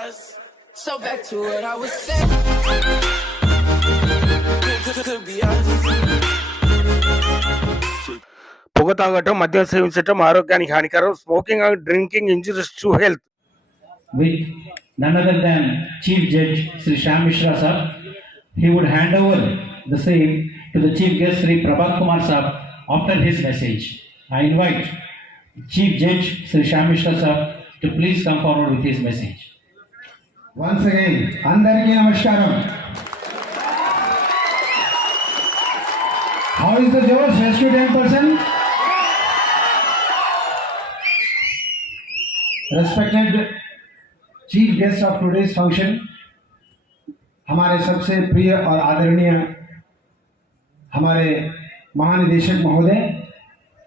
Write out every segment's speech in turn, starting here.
So back to what I was saying. Could be us. పొగ తాగటం, మద్యం సేవించటం ఆరోగ్యానికి హానికరం. Smoking and drinking injuries to health. With none other than Chief Judge Sri Shyam Mishra sir, he would hand over the same to the Chief Guest Sri Prabhat Kumar sir after his message. I invite Chief Judge Sri Shyam Mishra sir to please come forward with his message. Once again, Andariki Namaskaram. How is the Josh Rescue 10%? Respected Chief Guest of today's function, हमारे सबसे प्रिय और आदरणीय हमारे महानिदेशक महोदय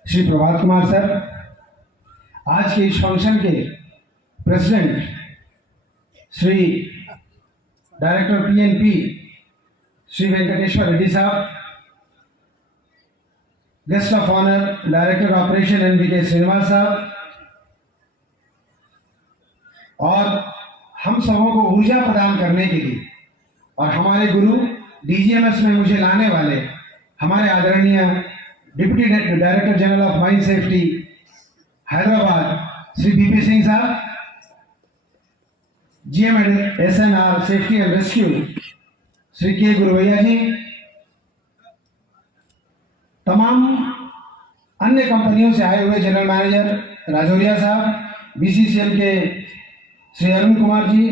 Shri Prabhat Kumar sir, आज के इस फंक्शन के president Shri director PNP Shri Venkateswara Reddy sahab, guest of honour director operation NVK Srinivas sahab, और हम सबों को ऊर्जा प्रदान करने के लिए और हमारे गुरु डीजीएमएस में मुझे लाने वाले हमारे आदरणीय deputy director general of mine safety Hyderabad Shri BP Singh sahab, GM SNR safety and rescue Shri K Guruvaiah जी, तमाम अन्य कंपनियों से आए हुए general manager Rajauria sahab, BCCL के Shri Arun Kumar ji,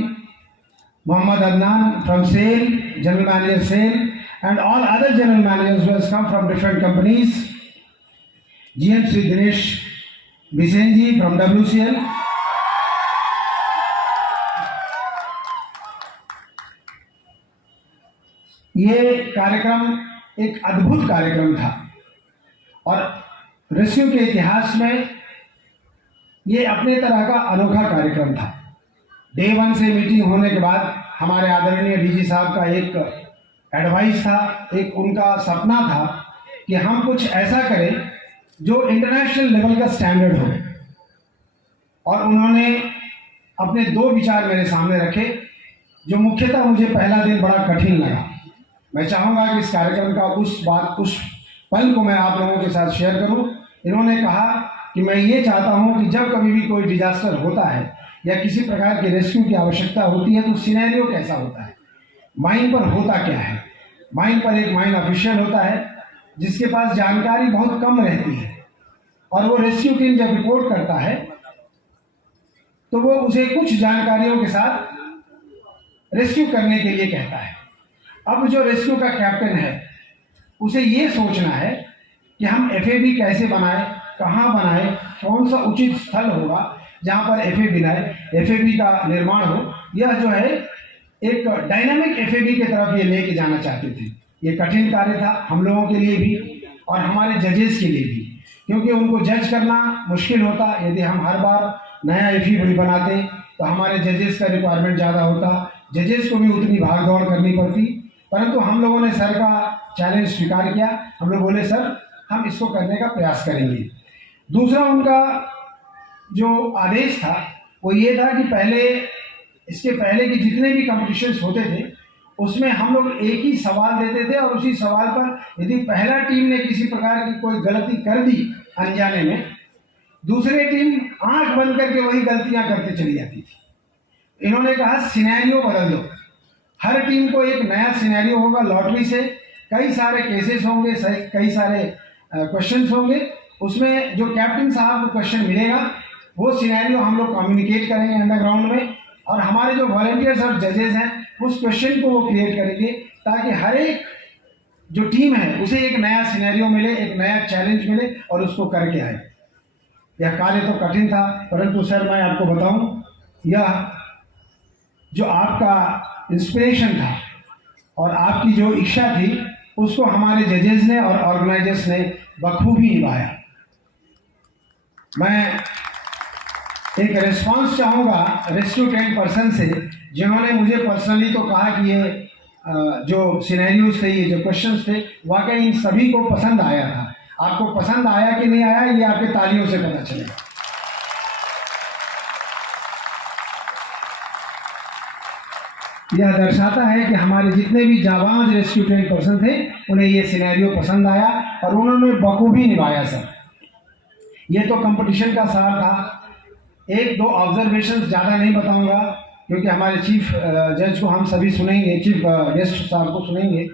Mohammad Adnan from SAIL, general manager SAIL, and all other general managers who has come from different companies, GM Sri Dinesh Bisen ji from WCL, ये कार्यक्रम एक अद्भुत कार्यक्रम था और रेस्क्यू के इतिहास में ये अपने तरह का अनोखा कार्यक्रम था। डे 1 से मीटिंग होने के बाद हमारे आदरणीय डीजी साहब का एक एडवाइस था, एक उनका सपना था कि हम कुछ ऐसा करें जो इंटरनेशनल लेवल का स्टैंडर्ड हो, और उन्होंने अपने 2 विचार मेरे सामने रखे जो मुख्यतः मुझे पहला दिन बड़ा कठिन लगा। मैं चाहूँगा कि इस कार्यक्रम का उस पल को मैं आप लोगों के साथ शेयर करूँ। इन्होंने कहा कि मैं ये चाहता हूँ कि जब कभी भी कोई डिजास्टर होता है या किसी प्रकार के रेस्क्यू की आवश्यकता होती है तो सिनेरियो कैसा होता है, माइन पर होता क्या है। माइन पर एक माइन ऑफिशियल होता है जिसके पास जानकारी बहुत कम रहती है, और वो रेस्क्यू टीम जब रिपोर्ट करता है तो वो उसे कुछ जानकारियों के साथ रेस्क्यू करने के लिए कहता है। अब जो रेस्क्यू का कैप्टन है उसे ये सोचना है कि हम एफएबी कैसे बनाए, कहाँ बनाए, कौन सा उचित स्थल होगा जहाँ पर एफएबी का निर्माण हो। यह जो है एक डायनामिक एफएबी की तरफ ये लेके जाना चाहते थे। ये कठिन कार्य था हम लोगों के लिए भी और हमारे जजेस के लिए भी, क्योंकि उनको जज करना मुश्किल होता। यदि हम हर बार नया एफएबी बनाते तो हमारे जजेस का रिक्वायरमेंट ज़्यादा होता, जजेस को भी उतनी भाग दौड़ करनी पड़ती। परंतु हम लोगों ने सर का चैलेंज स्वीकार किया। हम लोग बोले सर हम इसको करने का प्रयास करेंगे। दूसरा उनका जो आदेश था वो ये था कि इसके पहले के जितने भी कॉम्पिटिशन्स होते थे उसमें हम लोग एक ही सवाल देते थे, और उसी सवाल पर यदि पहला टीम ने किसी प्रकार की कोई गलती कर दी अनजाने में, दूसरी टीम आंख बंद करके वही गलतियां करते चली जाती थी। इन्होंने कहा सिनेरियो बदल दो, हर टीम को एक नया सिनेरियो होगा। लॉटरी से कई सारे केसेस होंगे, कई सारे क्वेश्चंस होंगे, उसमें जो कैप्टन साहब को क्वेश्चन मिलेगा वो सिनेरियो हम लोग कम्युनिकेट करेंगे अंडरग्राउंड में, और हमारे जो वॉलंटियर्स और जजेस हैं उस क्वेश्चन को वो क्रिएट करेंगे ताकि हर एक जो टीम है उसे एक नया सिनेरियो मिले, एक नया चैलेंज मिले और उसको करके आए। यह कार्य तो कठिन था, परंतु सर मैं आपको बताऊं, यह जो आपका इंस्पिरेशन था और आपकी जो इच्छा थी उसको हमारे जजेस ने और ऑर्गेनाइजर्स ने बखूबी निभाया। मैं एक रिस्पांस चाहूँगा रेस्क्यू 10% से, जिन्होंने मुझे पर्सनली तो कहा कि ये जो सिनेरियोज थे, ये जो क्वेश्चंस थे, वाकई इन सभी को पसंद आया था। आपको पसंद आया कि नहीं आया ये आपके तालियों से पता चलेगा। यह दर्शाता है कि हमारे जितने भी जाबाज रेस्क्यू ट्रेन पर्सन थे उन्हें ये सिनेरियो पसंद आया और उन्होंने बखूबी निभाया सर। ये तो कंपटीशन का सार था। एक दो ऑब्जर्वेशंस ज़्यादा नहीं बताऊंगा क्योंकि हमारे चीफ जज को हम सभी सुनेंगे, चीफ गेस्ट साहब को सुनेंगे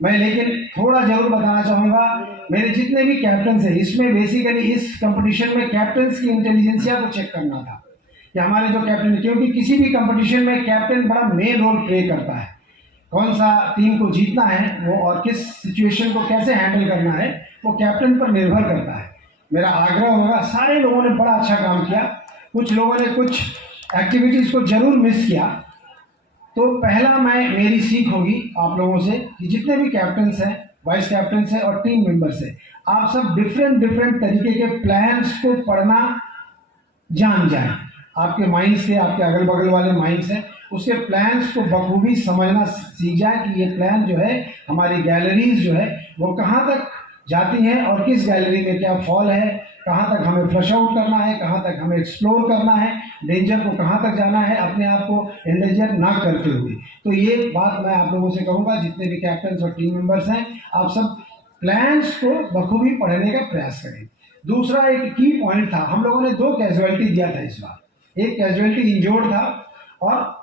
मैं, लेकिन थोड़ा जरूर बताना चाहूँगा। मेरे जितने भी कैप्टन हैं इसमें बेसिकली इस कंपटीशन में कैप्टन्स की इंटेलिजेंसिया को चेक करना था कि हमारे जो कैप्टन, क्योंकि किसी भी कंपटीशन में कैप्टन बड़ा मेन रोल प्ले करता है। कौन सा टीम को जीतना है वो और किस सिचुएशन को कैसे हैंडल करना है वो कैप्टन पर निर्भर करता है। मेरा आग्रह होगा, सारे लोगों ने बड़ा अच्छा काम किया, कुछ लोगों ने कुछ एक्टिविटीज़ को जरूर मिस किया। तो पहला मेरी सीख होगी आप लोगों से कि जितने भी कैप्टन्स हैं, वाइस कैप्टन्स हैं और टीम मेंबर्स हैं, आप सब डिफरेंट तरीके के प्लान्स को पढ़ना जान जाएं। आपके माइंड्स से, आपके अगल बगल वाले माइंड्स हैं, उसके प्लान्स को बखूबी समझना सीख जाए कि ये प्लान जो है, हमारी गैलरीज जो है वो कहाँ तक जाती हैं और किस गैलरी में क्या फॉल है, कहाँ तक हमें फ्लश आउट करना है, कहाँ तक हमें एक्सप्लोर करना है, डेंजर को कहाँ तक जाना है अपने आप को एंडेंजर ना करते हुए। तो ये बात मैं आप लोगों से कहूँगा, जितने भी कैप्टन्स और टीम मेंबर्स हैं, आप सब प्लान्स को बखूबी पढ़ने का प्रयास करें। दूसरा एक की पॉइंट था, हम लोगों ने 2 कैजुअलिटी दिया था इस बार। एक कैजुअलिटी इंजोर्ड था और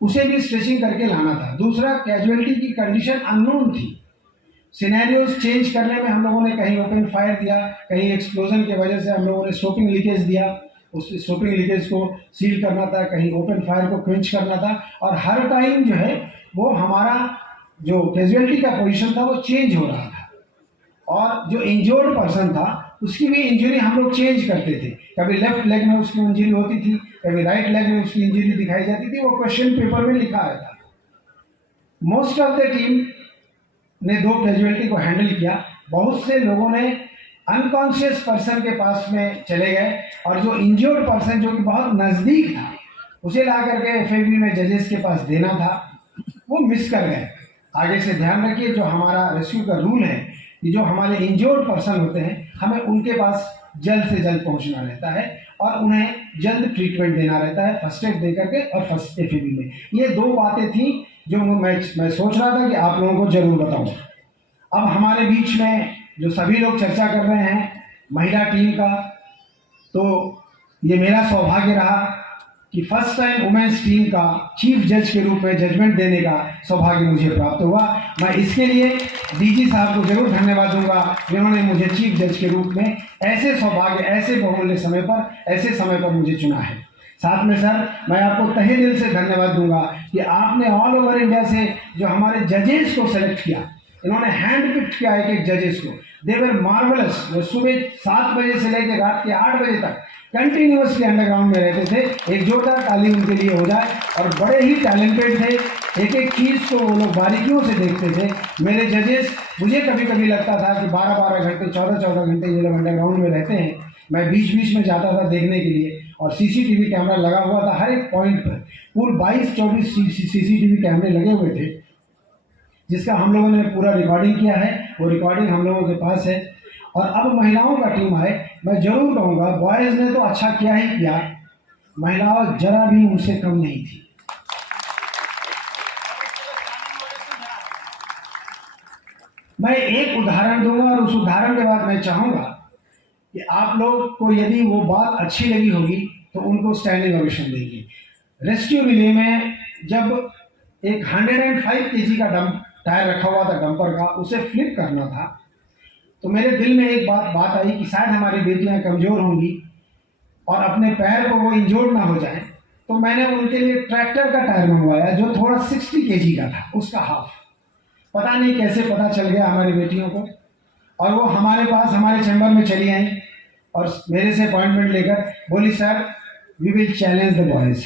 उसे भी स्ट्रेचिंग करके लाना था। दूसरा कैजुअलिटी की कंडीशन अननोन थी। सिनेरियोज चेंज करने में हम लोगों ने कहीं ओपन फायर दिया, कहीं एक्सप्लोजन की वजह से हम लोगों ने स्टॉपिंग लीकेज दिया, उस स्टॉपिंग लीकेज को सील करना था, कहीं ओपन फायर को क्विंच करना था। और हर टाइम जो है वो हमारा जो कैजुअलिटी का पोजीशन था वो चेंज हो रहा था और जो इंजर्ड पर्सन था उसकी भी इंजरी हम लोग चेंज करते थे। कभी लेफ्ट लेग में उसकी इंजरी होती थी, कभी राइट लेग में उसकी इंजरी दिखाई जाती थी, वो क्वेश्चन पेपर में लिखा रहता था। मोस्ट ऑफ द टीम ने 2 कैजुअलिटी को हैंडल किया। बहुत से लोगों ने अनकॉन्शियस पर्सन के पास में चले गए और जो इंजर्ड पर्सन जो कि बहुत नज़दीक था उसे ला करके एफएबी में जजेस के पास देना था, वो मिस कर गए। आगे से ध्यान रखिए, जो हमारा रेस्क्यू का रूल है कि जो हमारे इंजर्ड पर्सन होते हैं हमें उनके पास जल्द से जल्द पहुंचना रहता है और उन्हें जल्द ट्रीटमेंट देना रहता है, फर्स्ट एड दे करके और फर्स्ट एफएबी में। ये 2 बातें थी जो मैं सोच रहा था कि आप लोगों को जरूर बताऊं। अब हमारे बीच में जो सभी लोग चर्चा कर रहे हैं महिला टीम का, तो ये मेरा सौभाग्य रहा कि फर्स्ट टाइम वुमेन्स टीम का चीफ जज के रूप में जजमेंट देने का सौभाग्य मुझे प्राप्त हुआ। मैं इसके लिए डीजी साहब को जरूर धन्यवाद दूंगा जिन्होंने मुझे चीफ जज के रूप में ऐसे सौभाग्य, ऐसे बहुमूल्य समय पर, ऐसे समय पर मुझे चुना है। साथ में सर मैं आपको तहे दिल से धन्यवाद दूंगा कि आपने ऑल ओवर इंडिया से जो हमारे जजेस को सेलेक्ट किया, इन्होंने हैंड पिक किया एक जजेस को, दे वर मार्वलस। वो सुबह 7 बजे से लेकर रात के 8 बजे तक कंटिन्यूसली अंडरग्राउंड में रहते थे। एक जोरदार ताली उनके लिए हो जाए। और बड़े ही टैलेंटेड थे, एक एक चीज़ को वो लोग बारीकियों से देखते थे। मेरे जजेस, मुझे कभी कभी लगता था कि 12-12 घंटे, 14-14 घंटे ये लोग अंडरग्राउंड में रहते हैं। मैं बीच बीच में जाता था देखने के लिए और सीसीटीवी कैमरा लगा हुआ था हर एक पॉइंट पर। कुल 22-24 सीसीटीवी कैमरे लगे हुए थे जिसका हम लोगों ने पूरा रिकॉर्डिंग किया है। वो रिकॉर्डिंग हम लोगों के पास है। और अब महिलाओं का टीम आए, मैं जरूर कहूँगा बॉयज़ ने तो अच्छा किया ही किया, महिलाओं जरा भी उनसे कम नहीं थी। मैं एक उदाहरण दूंगा और उस उदाहरण के बाद मैं चाहूँगा कि आप लोग को यदि वो बात अच्छी लगी होगी तो उनको स्टैंडिंग ओवेशन देंगे। रेस्क्यू रिले में जब एक 105 kg का टायर रखा हुआ था डंपर का, उसे फ्लिप करना था, तो मेरे दिल में एक बात आई कि शायद हमारी बेटियां कमज़ोर होंगी और अपने पैर को वो इंजोर्ड ना हो जाए, तो मैंने उनके लिए ट्रैक्टर का टायर मंगवाया जो थोड़ा 60 kg का था, उसका हाफ। पता नहीं कैसे पता चल गया हमारी बेटियों को और वो हमारे पास, हमारे चैम्बर में चली आई और मेरे से अपॉइंटमेंट लेकर बोली, sir we will challenge the boys.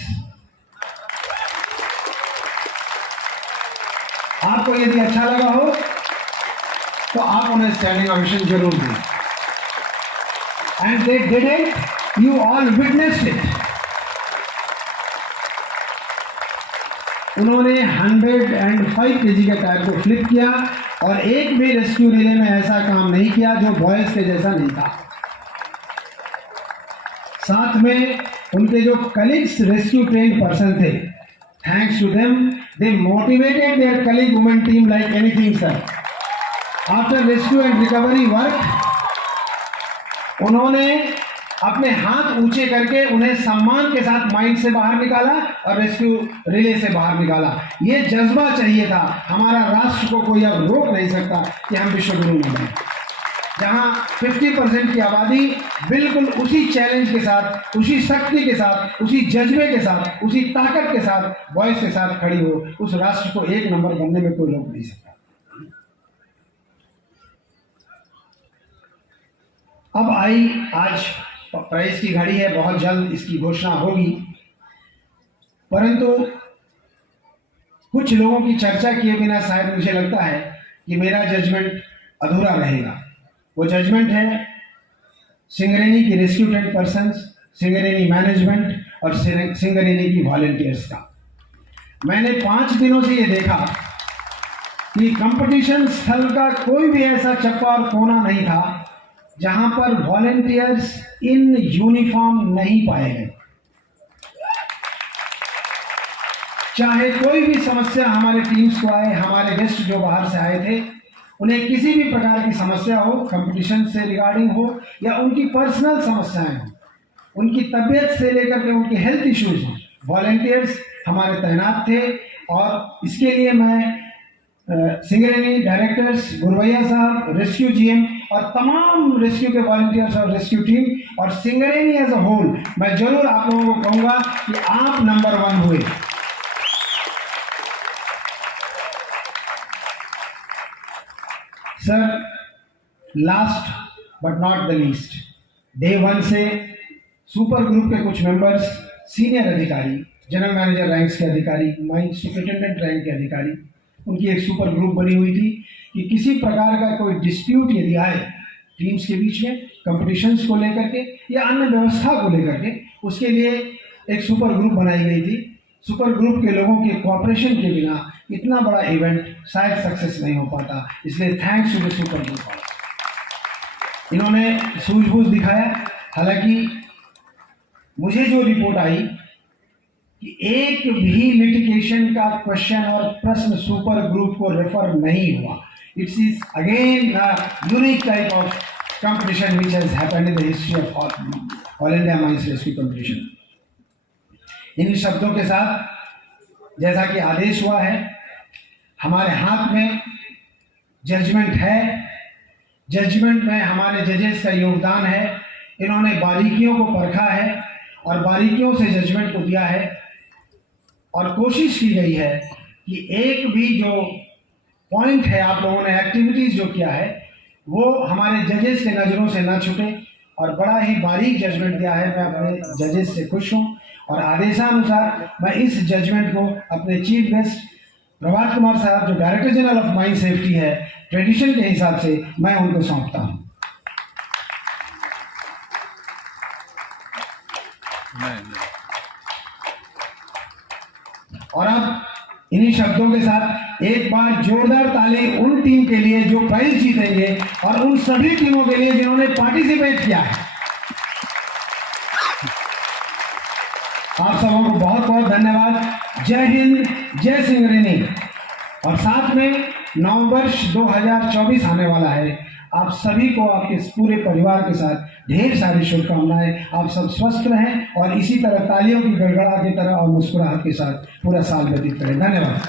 आपको यदि अच्छा लगा हो तो आप उन्हें स्टैंडिंग ओवेशन जरूर दें। And they did it, you all witnessed it. उन्होंने 105 kg के टायर को फ्लिप किया और एक भी रेस्क्यू रिले में ऐसा काम नहीं किया जो बॉयज के जैसा नहीं था। साथ में उनके जो कलीग्स रेस्क्यू ट्रेन पर्सन थे, Thanks to them, they motivated their colleague women team like anything, sir. After rescue and recovery work, उन्होंने अपने हाथ ऊंचे करके उन्हें सम्मान के साथ माइंड से बाहर निकाला और रेस्क्यू रिले से बाहर निकाला। ये जज्बा चाहिए था। हमारा राष्ट्र को कोई अब रोक नहीं सकता कि हम विश्व गुरु न बने। जहां 50% की आबादी बिल्कुल उसी चैलेंज के साथ, उसी शक्ति के साथ, उसी जज्बे के साथ, उसी ताकत के साथ, वॉइस के साथ खड़ी हो, उस राष्ट्र को एक नंबर बनने में कोई रोक नहीं सकता। अब आई आज प्राइज की घड़ी है, बहुत जल्द इसकी घोषणा होगी, परंतु कुछ लोगों की चर्चा किए बिना शायद मुझे लगता है कि मेरा जजमेंट अधूरा रहेगा। वो जजमेंट है सिंगरेनी की rescue tent persons, Singareni management और सिंगरेनी की वॉलंटियर्स का। मैंने 5 दिनों से ये देखा कि कंपटीशन स्थल का कोई भी ऐसा चप्पा और कोना नहीं था जहां पर वॉलंटियर्स इन यूनिफॉर्म नहीं पाए गए। चाहे कोई भी समस्या हमारे टीम्स को आए, हमारे गेस्ट जो बाहर से आए थे, उन्हें किसी भी प्रकार की समस्या हो, कंपटीशन से रिगार्डिंग हो या उनकी पर्सनल समस्याएं हो, उनकी तबीयत से लेकर के उनकी हेल्थ इश्यूज हो, वॉलंटियर्स हमारे तैनात थे। और इसके लिए मैं सिंगरेनी डायरेक्टर्स, गुरवैया साहब, रेस्क्यू जीएम और तमाम रेस्क्यू के वॉलंटियर्स और रेस्क्यू टीम और सिंगरेनी एज अ होल, मैं जरूर आप लोगों को कहूंगा कि आप नंबर 1 हुए। Sir, last but not the least, day 1 से सुपर ग्रुप के कुछ मेंबर्स, सीनियर अधिकारी, जनरल मैनेजर रैंक्स के अधिकारी, माइन सुपरिटेंडेंट रैंक के अधिकारी, उनकी एक सुपर ग्रुप बनी हुई थी कि किसी प्रकार का कोई डिस्प्यूट यदि आए टीम्स के बीच में, कंपटीशंस को लेकर के या अन्य व्यवस्था को लेकर के, उसके लिए एक सुपर ग्रुप बनाई गई थी। सुपर ग्रुप के लोगों के कोऑपरेशन के बिना इतना बड़ा इवेंट शायद सक्सेस नहीं हो पाता, इसलिए thanks to the super group. इन्होंने सूझबूझ दिखाया। हालांकि मुझे जो रिपोर्ट आई कि एक भी लिटिगेशन का क्वेश्चन और प्रश्न सुपर ग्रुप को रेफर नहीं हुआ। It's is again a unique type of competition which has happened in the history of all India mines rescue competition. इन शब्दों के साथ जैसा कि आदेश हुआ है, हमारे हाथ में जजमेंट है। जजमेंट में हमारे जजेस का योगदान है। इन्होंने बारीकियों को परखा है और बारीकियों से जजमेंट को दिया है और कोशिश की गई है कि एक भी जो पॉइंट है, आप लोगों ने एक्टिविटीज जो किया है, वो हमारे जजेस के नज़रों से ना छूटे और बड़ा ही बारीक जजमेंट दिया है। मैं अपने जजेस से खुश हूँ और आदेशानुसार मैं इस जजमेंट को अपने चीफ गेस्ट प्रभात कुमार साहब, जो director general of mine safety है, ट्रेडिशन के हिसाब से मैं उनको सौंपता हूँ। और अब इन्हीं शब्दों के साथ एक बार जोरदार ताली उन टीम के लिए जो प्राइज जीतेंगे और उन सभी टीमों के लिए जिन्होंने पार्टिसिपेट किया है। आप सबों को बहुत बहुत धन्यवाद। जय हिंद, जय सिंगरेनी। और साथ में नववर्ष 2024 आने वाला है। आप सभी को आपके पूरे परिवार के साथ ढेर सारी शुभकामनाएं। आप सब स्वस्थ रहें और इसी तरह तालियों की गड़गड़ा की तरह और मुस्कुराहट के साथ पूरा साल व्यतीत करें। धन्यवाद।